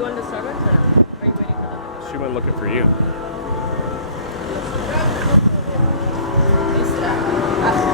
going to Starbucks or are you waiting for them? She went looking for you. Lista.